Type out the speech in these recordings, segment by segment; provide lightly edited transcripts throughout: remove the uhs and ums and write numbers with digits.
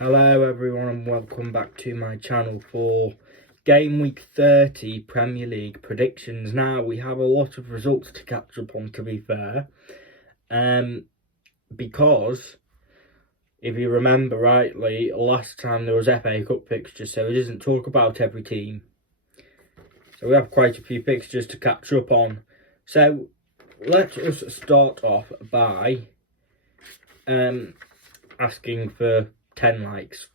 Hello everyone and welcome back to my channel for Game Week 30 Premier League predictions. Now we have a lot of results to catch up on, to be fair, because if you remember rightly, last time there was FA Cup fixtures, so it doesn't talk about every team. So we have quite a few fixtures to catch up on. So let us start off by asking for 10 likes.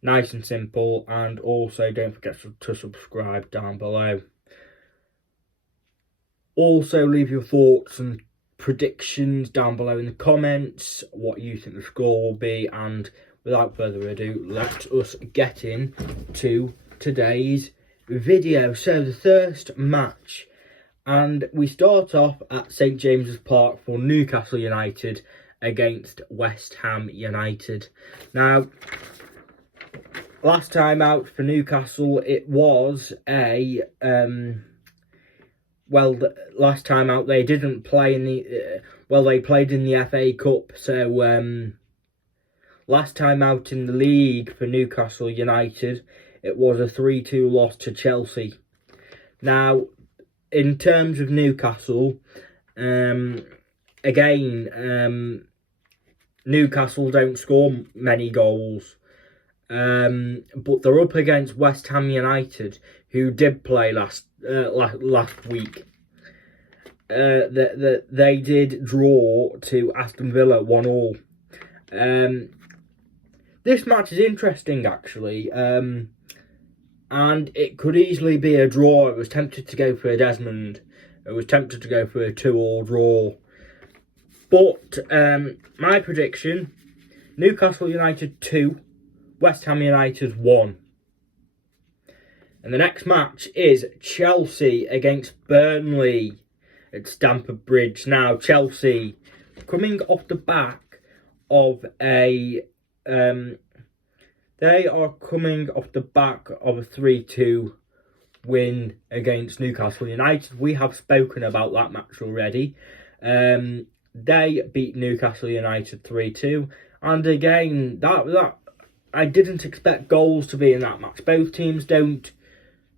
Nice and simple, and also don't forget to subscribe down below. Also leave your thoughts and predictions down below in the comments, what you think the score will be, and without further ado, let us get into today's video. So the first match, and we start off at St James's Park for Newcastle United against West Ham United. Now, last time out for Newcastle, it was last time out they didn't play in the they played in the FA Cup. So last time out in the league for Newcastle United, it was a 3-2 loss to Chelsea. Now, in terms of Newcastle, Newcastle don't score many goals, but they're up against West Ham United, who did play last week. They did draw to Aston Villa 1-1. This match is interesting, actually, and it could easily be a draw. I was tempted to go for a Desmond. I was tempted to go for a 2-2 draw. But my prediction, Newcastle United 2, West Ham United 1. And the next match is Chelsea against Burnley at Stamford Bridge. Now, Chelsea, coming off the back of they are coming off the back of a 3-2 win against Newcastle United. We have spoken about that match already. They beat Newcastle United 3-2, and again, that I didn't expect goals to be in that match. Both teams don't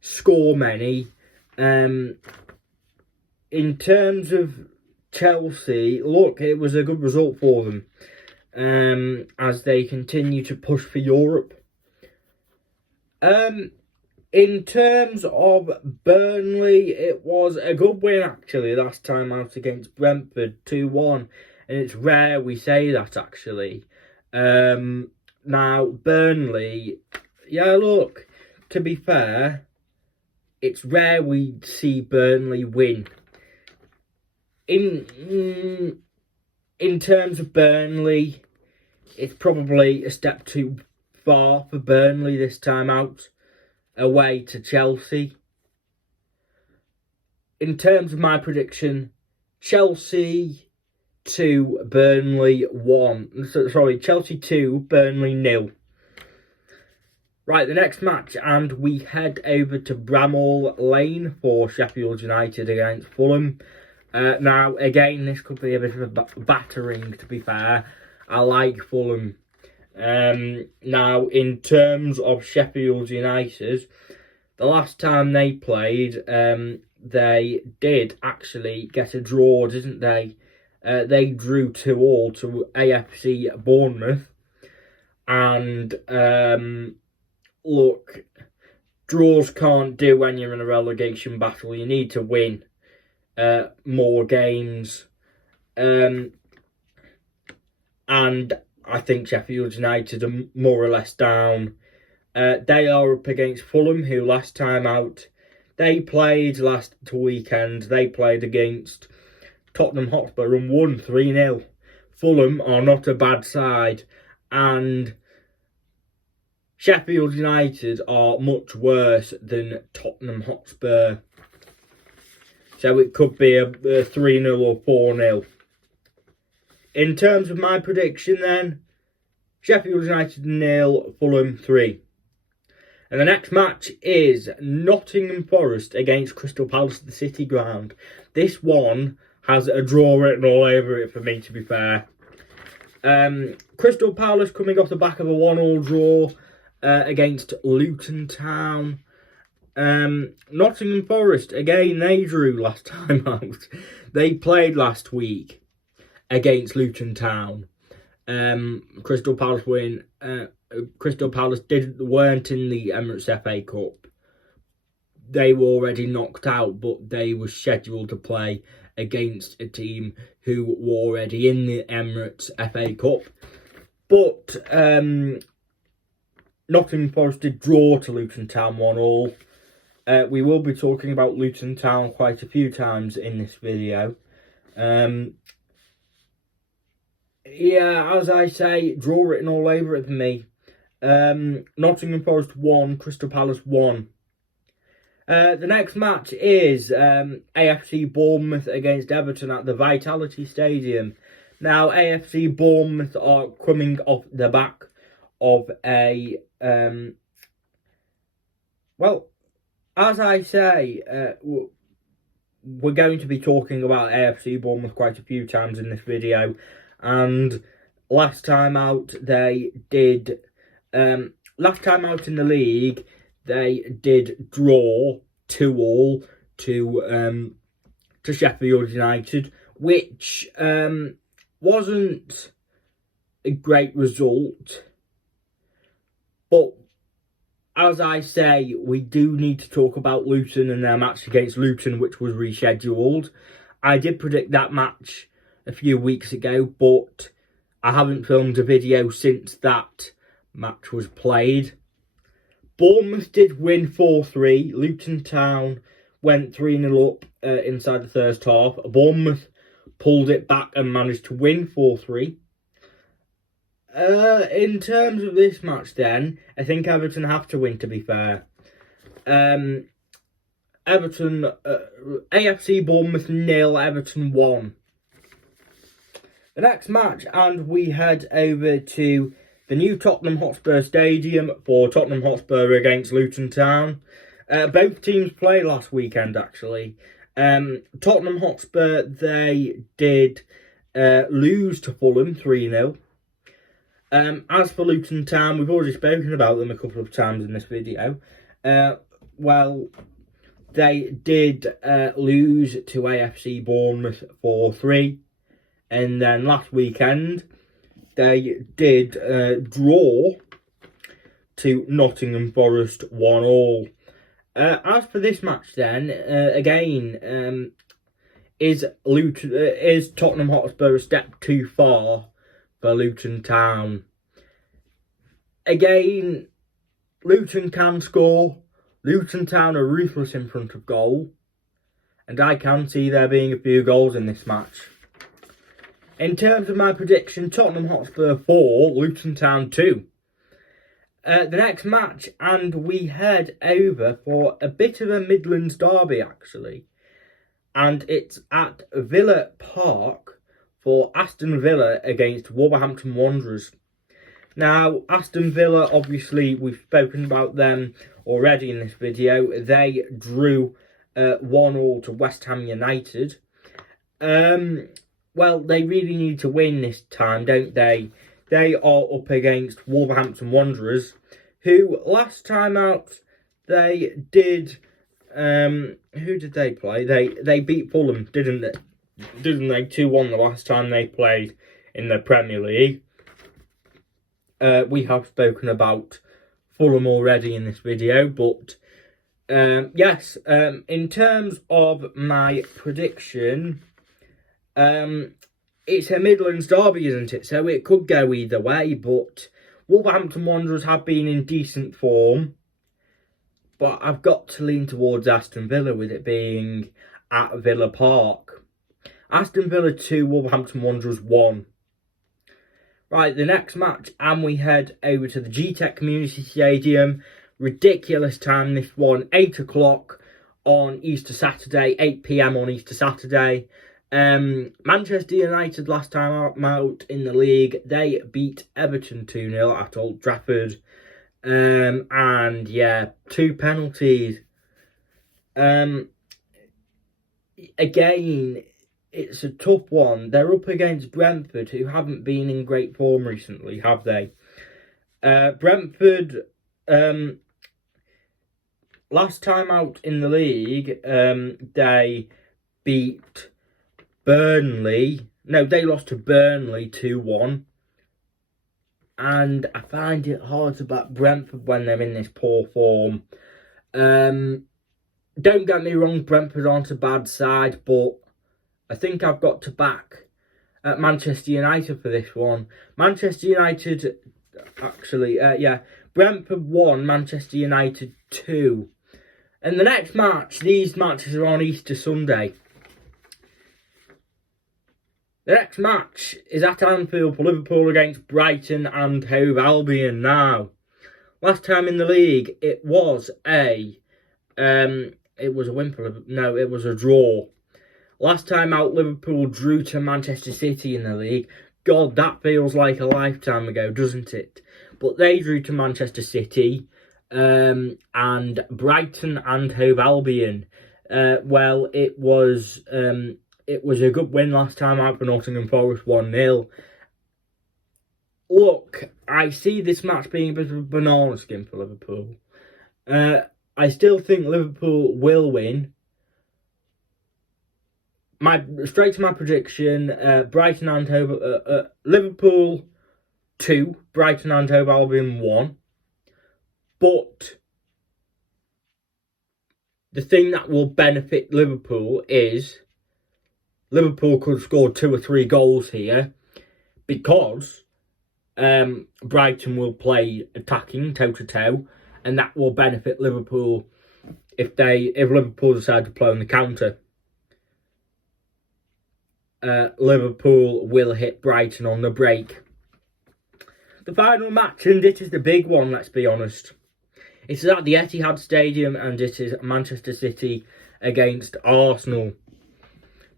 score many. In terms of Chelsea, look, it was a good result for them as they continue to push for Europe. In terms of Burnley, it was a good win, actually, last time out against Brentford, 2-1. And it's rare we say that, actually. Now, Burnley, yeah, look, to be fair, it's rare we see Burnley win. In terms of Burnley, it's probably a step too far for Burnley this time out, away to Chelsea. In terms of my prediction, Chelsea 2, Burnley 1. Sorry, Chelsea 2, Burnley 0. Right, the next match, and we head over to Bramall Lane for Sheffield United against Fulham. Now, again, this could be a bit of a battering, to be fair. I like Fulham. Now, in terms of Sheffield United, the last time they played, they did actually get a draw, didn't they? They drew 2-2 to AFC Bournemouth. And, look, draws can't do when you're in a relegation battle. You need to win more games. And I think Sheffield United are more or less down. They are up against Fulham, who last time out, they played last weekend. They played against Tottenham Hotspur and won 3-0. Fulham are not a bad side, and Sheffield United are much worse than Tottenham Hotspur. So it could be a 3-0 or 4-0. In terms of my prediction then, Sheffield United 0, Fulham 3. And the next match is Nottingham Forest against Crystal Palace at the City Ground. This one has a draw written all over it for me, to be fair. Crystal Palace coming off the back of a 1-1 draw against Luton Town. Nottingham Forest, again, they drew last time out. They played last week against Luton Town. Crystal Palace win. Crystal Palace weren't in the Emirates FA Cup. They were already knocked out, but they were scheduled to play against a team who were already in the Emirates FA Cup. But Nottingham Forest did draw to Luton Town 1-1. We will be talking about Luton Town quite a few times in this video. Yeah, as I say, draw written all over it for me. Nottingham Forest 1, Crystal Palace 1. The next match is AFC Bournemouth against Everton at the Vitality Stadium. Now, AFC Bournemouth are coming off the back of a... well, as I say, we're going to be talking about AFC Bournemouth quite a few times in this video. And last time out, they did... last time out in the league, they did draw 2-2 to Sheffield United, which wasn't a great result. But as I say, we do need to talk about Luton and their match against Luton, which was rescheduled. I did predict that match a few weeks ago, but I haven't filmed a video since that match was played. Bournemouth did win 4-3. Luton Town went 3-0 up inside the first half. Bournemouth pulled it back and managed to win 4-3. In terms of this match then, I think Everton have to win, to be fair. Everton, AFC Bournemouth 0, Everton 1. The next match, and we head over to the new Tottenham Hotspur Stadium for Tottenham Hotspur against Luton Town. Both teams played last weekend, actually. Tottenham Hotspur, they did lose to Fulham 3-0. As for Luton Town, we've already spoken about them a couple of times in this video. Well, they did lose to AFC Bournemouth 4-3. And then last weekend, they did draw to Nottingham Forest 1-1. As for this match then, again, is Tottenham Hotspur a step too far for Luton Town? Again, Luton can score. Luton Town are ruthless in front of goal. And I can see there being a few goals in this match. In terms of my prediction, Tottenham Hotspur 4, Luton Town 2. The next match, and we head over for a bit of a Midlands derby, actually. And it's at Villa Park for Aston Villa against Wolverhampton Wanderers. Now, Aston Villa, obviously, we've spoken about them already in this video. They drew 1-1 to West Ham United. Well, they really need to win this time, don't they? They are up against Wolverhampton Wanderers, who last time out, they did... who did they play? They beat Fulham, didn't they? 2-1 the last time they played in the Premier League. We have spoken about Fulham already in this video, but yes, in terms of my prediction... it's a Midlands derby, isn't it? So it could go either way, but Wolverhampton Wanderers have been in decent form. But I've got to lean towards Aston Villa with it being at Villa Park. Aston Villa 2, Wolverhampton Wanderers 1. Right, the next match, and we head over to the G-Tech Community Stadium. Ridiculous time, this one. 8 o'clock on Easter Saturday, 8 p.m. on Easter Saturday. Manchester United last time out in the league, they beat Everton 2-0 at Old Trafford. And yeah, 2 penalties. Again, it's a tough one. They're up against Brentford, who haven't been in great form recently, have they? Brentford, last time out in the league, they beat Burnley. No, they lost to Burnley 2-1. And I find it hard to back Brentford when they're in this poor form. Don't get me wrong, Brentford aren't a bad side, but I think I've got to back Manchester United for this one. Manchester United, actually, Brentford 1, Manchester United 2. And the next match, these matches are on Easter Sunday. The next match is at Anfield for Liverpool against Brighton and Hove Albion. Now, last time in the league, it was a win for Liverpool. No, it was a draw. Last time out, Liverpool drew to Manchester City in the league. God, that feels like a lifetime ago, doesn't it? But they drew to Manchester City, and Brighton and Hove Albion. Well, it was a good win last time out for Nottingham Forest, 1-0. Look, I see this match being a bit of a banana skin for Liverpool. I still think Liverpool will win. Straight to my prediction, Brighton and Hove, Liverpool 2, Brighton and Hove Albion 1. But the thing that will benefit Liverpool is Liverpool could score 2 or 3 goals here because Brighton will play attacking toe-to-toe, and that will benefit Liverpool if Liverpool decide to play on the counter. Liverpool will hit Brighton on the break. The final match, and it is the big one, let's be honest. It is at the Etihad Stadium, and it is Manchester City against Arsenal.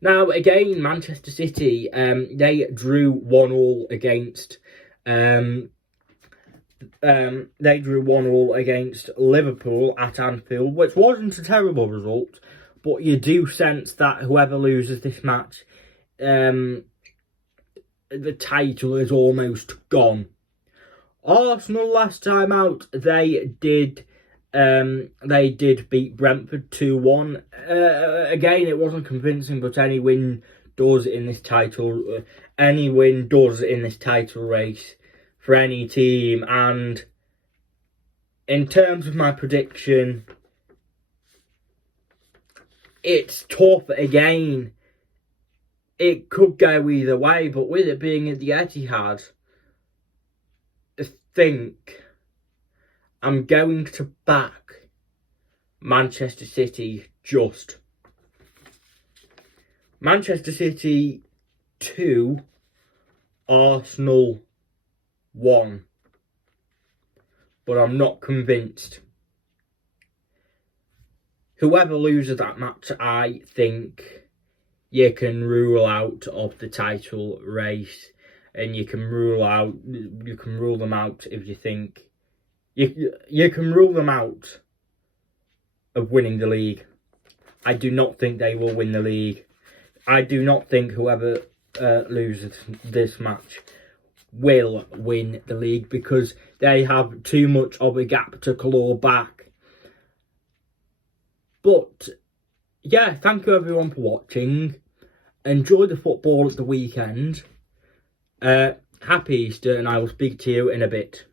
Now, again, Manchester City, they drew 1-1 against Liverpool at Anfield, which wasn't a terrible result, but you do sense that whoever loses this match, the title is almost gone. Arsenal last time out, they did beat Brentford 2-1. Again, it wasn't convincing, but any win does in this title race for any team. And in terms of my prediction, it's tough again. It could go either way, but with it being at the Etihad, I think I'm going to back Manchester City just. Manchester City 2, Arsenal 1. But I'm not convinced. Whoever loses that match, I think you can rule out of the title race, and you can rule them out if you think you can rule them out of winning the league. I do not think they will win the league. I do not think whoever loses this match will win the league because they have too much of a gap to claw back. But yeah, thank you everyone for watching. Enjoy the football at the weekend. Happy Easter, and I will speak to you in a bit.